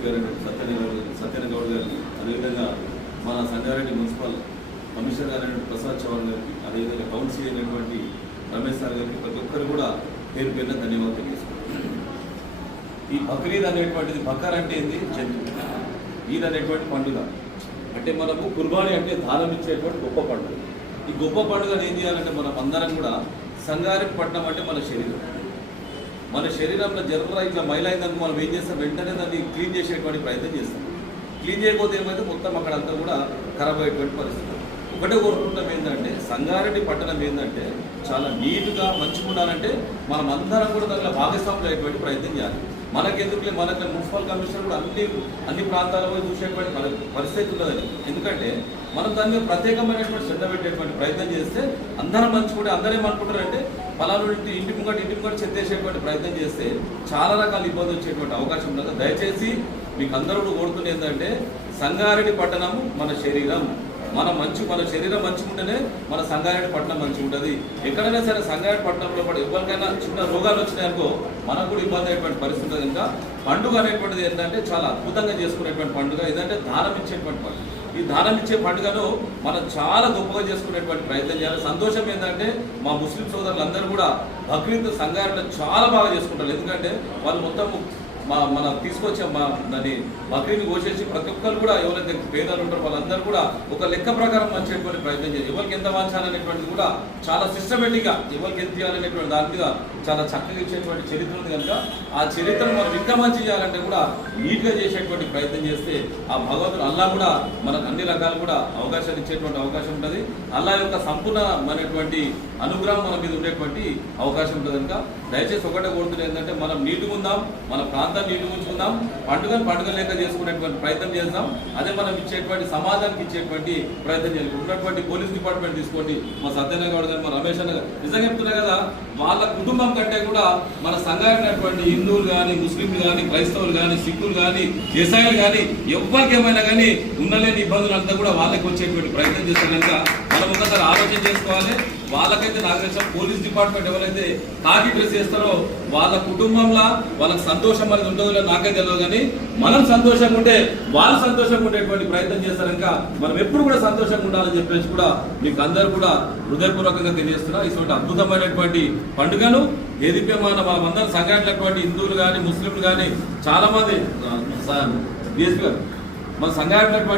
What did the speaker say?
Vice president Satyanarayana Goud గారిని అదేవిధంగా మన సంగారెడ్డి మున్సిపల్ కమిషనర్ అయినటువంటి ప్రసాద్ చౌహాన్ గారికి అదేవిధంగా కౌన్సిల్ అయినటువంటి రమేష్ సార్ గారికి ప్రతి ఒక్కరు కూడా పేరు పేరున ధన్యవాదాలు తెలియజేస్తున్నారు ఈ బక్రీద్ అనేటువంటిది బకర్ అంటే ఏంది? చంద్రు ఈద్ అనేటువంటి పండుగ. అంటే మనకు కుర్బానీ అంటే దానం ఇచ్చేటువంటి గొప్ప పండుగ. ఈ గొప్ప పండుగ ఏం చేయాలంటే మనం అందరం కూడా సంగారెడ్డి పట్టణం అంటే మన శరీరం. మన శరీరంలో జర్ర ఇట్లా మైలైందనుకో మనం ఏం చేస్తాం? వెంటనే దాన్ని క్లీన్ చేసేటువంటి ప్రయత్నం చేస్తాం. క్లీన్ చేయకపోతే ఏమైతే మొత్తం అక్కడ అంతా కూడా ఖరాబ్ అయ్యేటువంటి పరిస్థితి. ఒకటే కోరుకుంటాం ఏంటంటే సంగారెడ్డి పట్టణం ఏంటంటే చాలా నీట్గా మంచిగా ఉండాలంటే మనం అందరం కూడా దాంట్లో భాగస్వాములు అయ్యేటువంటి ప్రయత్నం చేయాలి. మనకెందుకులే మనకి మున్సిపల్ కమిషనర్ కూడా అన్ని అన్ని ప్రాంతాలపై చూసేటువంటి పరిస్థితి ఉన్నదని ఎందుకంటే మనం దాని మీద ప్రత్యేకమైనటువంటి శ్రద్ధ పెట్టేటువంటి ప్రయత్నం చేస్తే అందరం మంచి కూడా అందరూ ఏమనుకుంటారంటే పలానా ఇంటి ఇంటి ముంగట ఇంటి ముంగట చెత్తేసేటువంటి ప్రయత్నం చేస్తే చాలా రకాల ఇబ్బంది వచ్చేటువంటి అవకాశం ఉండదు దయచేసి మీకు అందరూ కూడా కోరుతుంది ఏంటంటే సంగారెడ్డి పట్టణము మన శరీరం. మన మంచి మన శరీరం మంచిగా ఉంటేనే మన సంగారెడ్డి పట్టణం మంచిగా ఉంటుంది. ఎక్కడైనా సరే సంగారెడ్డి పట్టణంలో కూడా ఎవరికైనా చిన్న రోగాలు వచ్చినాయనుకో మనకు కూడా ఇబ్బంది అయ్యేటువంటి పరిస్థితి ఉంటుంది ఇంకా పండుగ అనేటువంటిది ఏంటంటే చాలా అద్భుతంగా చేసుకునేటువంటి పండుగ. ఏదంటే దానం ఇచ్చేటువంటి పండుగ. ఈ దానం ఇచ్చే పండుగను మనం చాలా గొప్పగా చేసుకునేటువంటి ప్రయత్నం చేయాలి. సంతోషం ఏంటంటే మా ముస్లిం సోదరులందరూ కూడా బక్రీద్ సంగారెడ్డిలో చాలా బాగా చేసుకుంటారు. ఎందుకంటే వాళ్ళు మొత్తం మా మన తీసుకొచ్చే మా దాన్ని బక్రీని కోసేసి ప్రతి ఒక్కరు కూడా ఎవరైతే పేదలు ఉంటారో వాళ్ళందరూ కూడా ఒక లెక్క ప్రకారం వచ్చేటువంటి ప్రయత్నం చేయాలి. ఎవరికి ఎంత మార్చాలనేటువంటిది కూడా చాలా సిస్టమేటిక్గా ఎవరికి ఎంత చేయాలనేటువంటి దాని మీద చాలా చక్కగా ఇచ్చేటువంటి చరిత్ర ఉంది కనుక ఆ చరిత్రను మనం ఇంకా మంచి చేయాలంటే కూడా నీట్గా చేసేటువంటి ప్రయత్నం చేస్తే ఆ భగవంతుడు అల్లా కూడా మనకు అన్ని రకాలు కూడా అవకాశాలు ఇచ్చేటువంటి అవకాశం ఉంటుంది. అల్లా యొక్క సంపూర్ణమైనటువంటి అనుగ్రహం మన మీద ఉండేటువంటి అవకాశం ఉంటుంది కనుక దయచేసి ఒకటే కోరుతుంది ఏంటంటే మనం నీటుగా ఉందాం మన ప్రాంతాన్ని నీటుగా ఉంచుకుందాం పండుగను పండుగ లేక చేసుకునేటువంటి ప్రయత్నం చేద్దాం. అదే మనం ఇచ్చేటువంటి సమాజానికి ఇచ్చేటువంటి ప్రయత్నం చేయాలి. ఉన్నటువంటి పోలీస్ డిపార్ట్మెంట్ తీసుకోండి. మా సత్యనారాయణ గౌడ్ గారు మా రమేష్ అన్న గారు. నిజంగా చెప్తున్నా కదా వాళ్ళ కుటుంబం కంటే కూడా మన సంఘాలైనటువంటి హిందువులు కానీ ముస్లింలు కానీ క్రైస్తవులు కానీ సిక్కులు కానీ దేశాయులు కానీ ఎవరికి ఏమైనా కానీ ఉన్నలేని ఇబ్బందులు అంతా కూడా వాళ్ళకి వచ్చేటువంటి ప్రయత్నం చేస్తే మనం ఒకసారి ఆలోచన చేసుకోవాలి. వాళ్ళకైతే నాకు తెలిసిన పోలీస్ డిపార్ట్మెంట్ ఎవరైతే తాగి డ్రెస్ చేస్తారో వాళ్ళ కుటుంబంలో వాళ్ళకి సంతోషం అనేది ఉండదు లేదో నాకే తెలియదు కానీ మనం సంతోషంగా ఉంటే వాళ్ళు సంతోషంగా ఉండేటువంటి ప్రయత్నం చేస్తారు ఇంకా మనం ఎప్పుడు కూడా సంతోషంగా ఉండాలని చెప్పేసి కూడా మీకు అందరూ కూడా హృదయపూర్వకంగా తెలియజేస్తున్నా. ఇటువంటి అద్భుతమైనటువంటి పండుగను ఏదిపే మన మనమందరం సంఘటనటువంటి హిందువులు కానీ ముస్లింలు కానీ చాలా మంది డిఎస్పీ గారు మన సంఘటనటువంటి